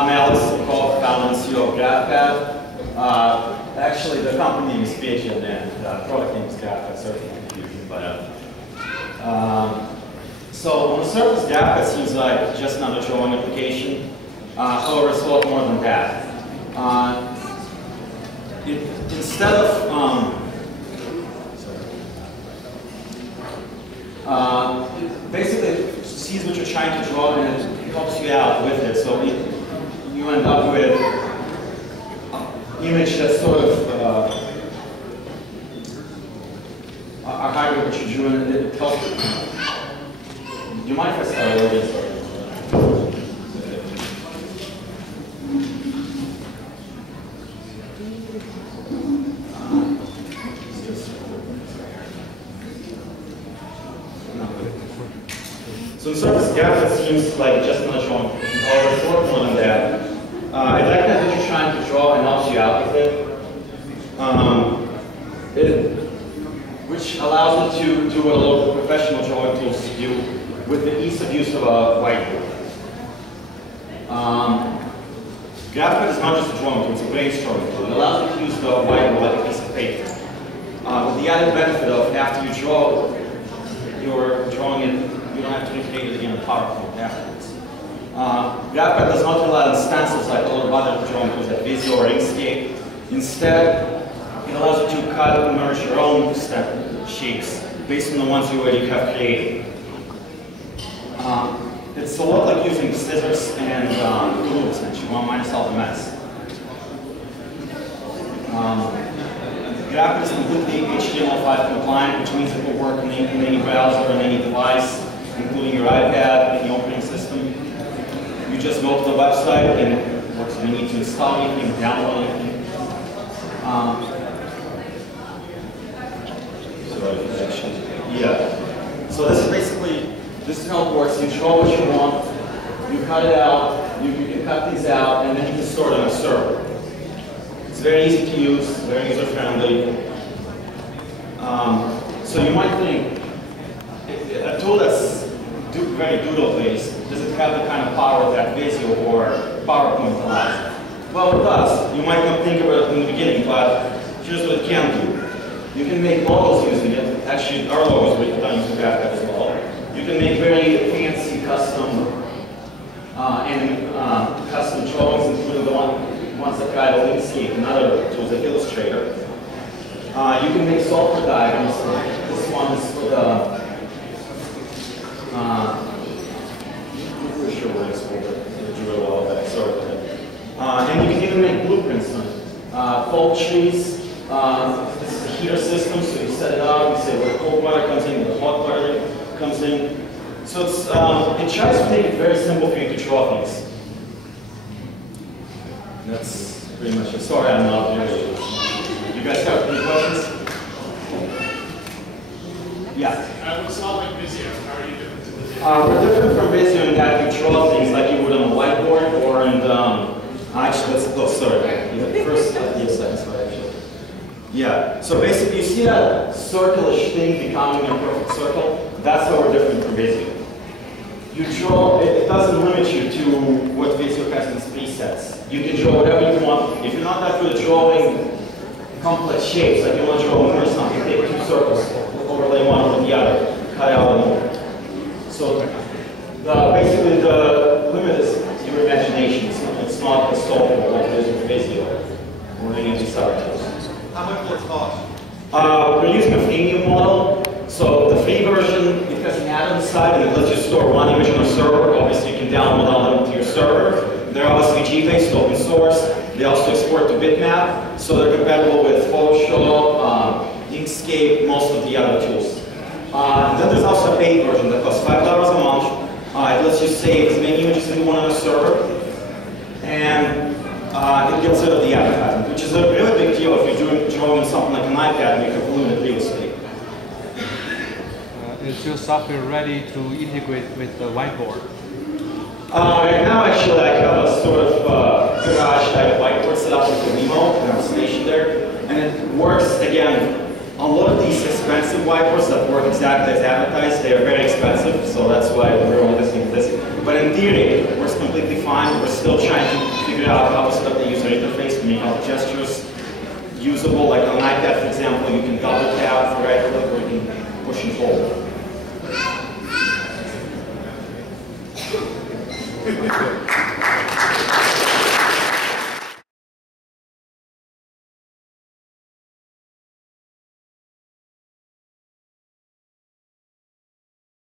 I'm Alex, co-founder and CEO of Grafpad. Actually, the company name is Pigeon and the product name is Grafpad, sorry for confusion. So on the surface, Grafpad seems like just another drawing application. However, it's a lot more than that. Instead of basically, it sees what you're trying to draw and it helps you out with it. So you end up with an image that's sort of a hybrid of what you're doing, and it helps you. Do you mind if I start over? So in surface Grafpad seems like just another drawing. However, it's more than that. I like that you're trying to draw and helps you out with it. Which allows you to do what a lot of professional drawing tools do with the ease of use of a whiteboard. Grafpad is not just a drawing tool, it's a brainstorming tool. It allows you to use the whiteboard like a piece of paper. With the added benefit of after you draw, you're drawing it, you don't have to recreate it again in PowerPoint afterwards. Grafpad does not rely on stencils like a lot of other drawing tools like Visio or Inkscape. Instead, it allows you to cut and merge your own shapes based on the ones you already have created. It's a lot like using scissors and glue, essentially, one minus all the mess. Grafpad is completely HTML5 compliant, which means it will work in any browser and any device, including your iPad, any operating system. You just go to the website and it works. You need to install anything, download anything. So this is basically, this is how it works. You draw what you want, you cut it out, you can cut these out, and then you can store it on a server. It's very easy to use, very user-friendly. So you might think, a tool that's very doodle-based, does it have the kind of power that Visio or PowerPoint allows? Well, it does. You might not think about it in the beginning, but here's what it can do. You can make models using it. Actually, our logos were done using Grafpad as well. You can make very fancy custom custom drawings, including the ones that guide Inkscape and other tools like Illustrator. You can make software diagrams. This one is for the I'm pretty sure what it's called. I drew it a while back. Sorry about that. And you can even make blueprints on it. Fault trees. This is a heater system, so you set it up. You say where cold water comes in, where hot water comes in. So it's, it tries to make it very simple for you to draw things. That's pretty much it. Sorry, I'm not very. You guys have any questions? Yeah. It's not like Visio. How are you different to Visio? We're different from Visio in that we draw things like you would on a whiteboard or in actually, let's go, sorry. Yeah, first, yes, sorry, actually. Yeah, so basically you see that circle-ish thing becoming a perfect circle? That's how we're different from Visio. You draw, it doesn't limit you to what Visio has in its presets. You can draw whatever you want. If you're not that good at drawing complex shapes, like you want to draw a moon or something, take two circles, overlay one over the other, cut out the moon. So basically the limit is your imagination. It's not installable like it is with Visio or any of these other tools. How much will it cost? We're using a freemium model. So the free version, it has an add-on side and it lets you store one image on a server. Obviously, you can download all of them to your server. They're obviously G-based, open source. They also export to bitmap, so they're compatible with Photoshop, Inkscape, most of the other tools. Then there's also a paid version that costs $5 a month. It lets you save as many images as you want on a server, and it gets rid of the advertising, which is a really big deal if you're drawing something like an iPad and you have limited real estate. Is your software ready to integrate with the whiteboard? Right now, actually, I have a sort of garage type whiteboard set up with a remote and I'm stationed there, and it works again. A lot of these expensive whiteboards that work exactly as advertised, they are very expensive, so that's why we're only listening to this. But in theory, it works completely fine. We're still trying to figure out how to set up the user interface to make all the gestures usable, like